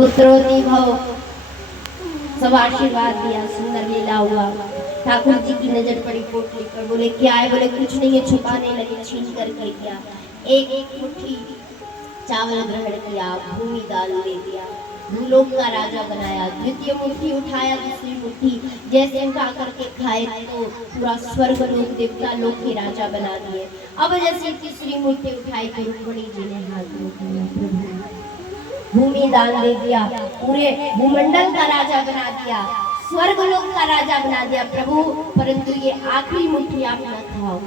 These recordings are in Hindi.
पुत्रोति भव, सब आशीर्वाद दिया, सुंदर लीला हुआ। ठाकुर जी की नजर पड़ी पोटली पर, बोले क्या है? बोले कुछ नहीं है। छुपाने लगे, छीन करके किया। एक एक मुट्ठी चावल ग्रहण किया, भूमि दान दे दिया, भूलोक का राजा बनाया। द्वितीय मुट्ठी उठाया, दूसरी मुट्ठी जैसे उठा करके खाए तो पूरा स्वर्ग लोक देवता लोक के राजा बना दिए। अब जैसे तीसरी मुट्ठी उठाई तो रुक्मिणी जी ने हाथ रोक लिया, प्रभु भूमि दान दे दिया, पूरे भूमंडल का राजा बना दिया, स्वर्ग लोक का राजा बना दिया प्रभु। परंतु ये आखिरी मुट्ठी आप न खाओ,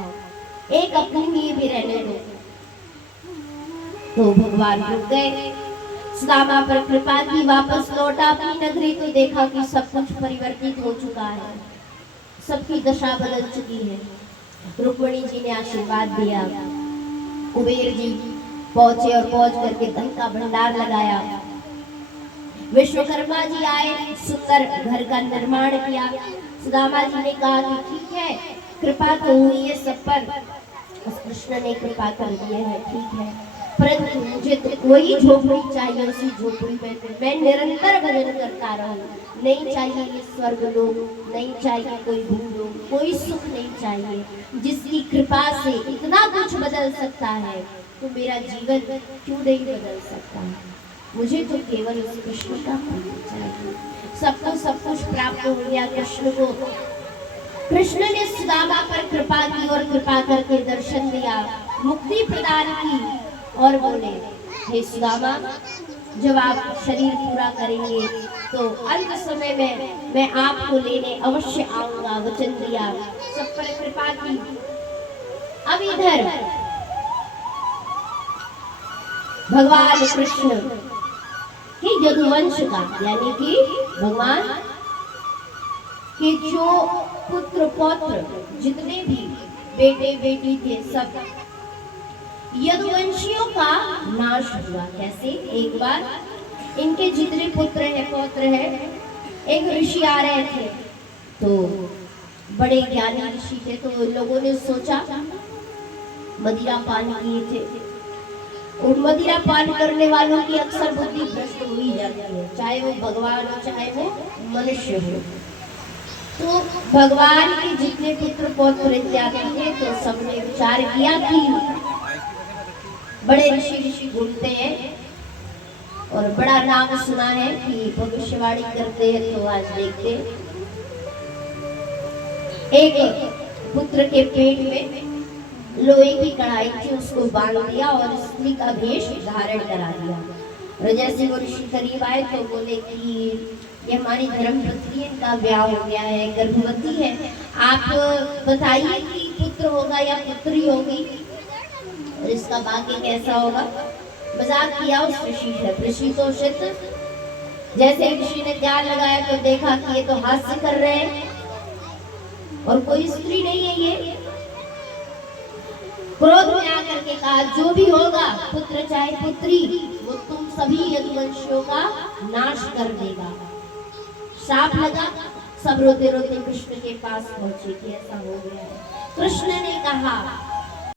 एक अपने लिए भी रहने दो। तो भगवान रुक गए, सुदामा पर कृपा की, वापस लौटा अपनी नगरी तो देखा कि सब कुछ परिवर्तित हो चुका है, सबकी दशा बदल चुकी है। रुक्मिणी जी ने आशीर्वाद दिया, कुबेर जी पहुंचे और पहुंच करके धन का भंडार लगाया। विश्वकर्मा जी आए, सुंदर घर का निर्माण किया। सुदामा जी ने कहा कि ठीक है, कृपा तो हुई है सब पर, उस कृष्ण ने कृपा कर दी है, ठीक है, परंतु मुझे तो वही झोपड़ी चाहिए, उसी झोपड़ी में मैं निरंतर भजन करता रहूं। नहीं चाहिए ये स्वर्ग लोक, नहीं चाहिए कोई भूलोक, कोई सुख नहीं चाहिए। जिसकी कृपा से इतना कुछ बदल सकता है तो मेरा जीवन क्यों नहीं बदल सकता? मुझे तो केवल उस कृष्ण का प्रेम चाहिए। सबको सब कुछ प्राप्त हो गया कृष्ण को। कृष्ण ने सुदामा पर कृपा की और कृपा करके दर्शन दिया, मुक्ति प्रदान की और बोले हे सुदामा, जब आप शरीर पूरा करेंगे तो अंत समय में मैं आपको लेने अवश्य आऊंगा, वचन दिया, सब पर कृपा की। अब इधर भगवान कृष्ण के यदुवंश का, यानी कि भगवान के जो पुत्र पौत्र जितने भी बेटे बेटी थे, सब यदुवंशियों का नाश हुआ। कैसे? एक बार इनके जितने पुत्र हैं पौत्र हैं, एक ऋषि आ रहे थे, तो बड़े ज्ञानी ऋषि थे, तो लोगों ने सोचा, मदिरा पान किए थे, और मदिरा पान करने वालों की अक्सर बुद्धि भ्रष्ट हो ही जाती है, चाहे वो भगवान हो चाहे वो मनुष्य हो। तो भगवान के जितने पुत्र पौत्र इत्यादि थे, तो सबने विचार किया कि बड़े ऋषि घूमते हैं और बड़ा नाम सुना है कि भविष्यवाणी करते हैं, तो आज देखते हैं। एक पुत्र के पेट में लोहे की कढ़ाई थी, उसको बांध दिया और स्त्री का वेश धारण करा दिया। और जैसे वो ऋषि करीब आए तो बोले कि ये हमारी धर्मपत्नी, इनका ब्याह हो गया है, गर्भवती है, आप बताइए कि पुत्र होगा या पुत्री होगी, और इसका भाग्य कैसा होगा? मजाक किया उस ऋषि से। ऋषि तो शित, जैसे ऋषि ने ध्यान लगाया तो देखा कि ये तो हास्य कर रहे हैं और कोई स्त्री नहीं है ये। क्रोध में आकर के कहा, जो भी होगा, पुत्र चाहे पुत्री, वो तुम सभी यदुवंशियों का नाश कर देगा। शाप लगा, सब रोते रोते कृष्ण के पास पहुंचे कि ऐसा हो गया है। कृष्ण ने कहा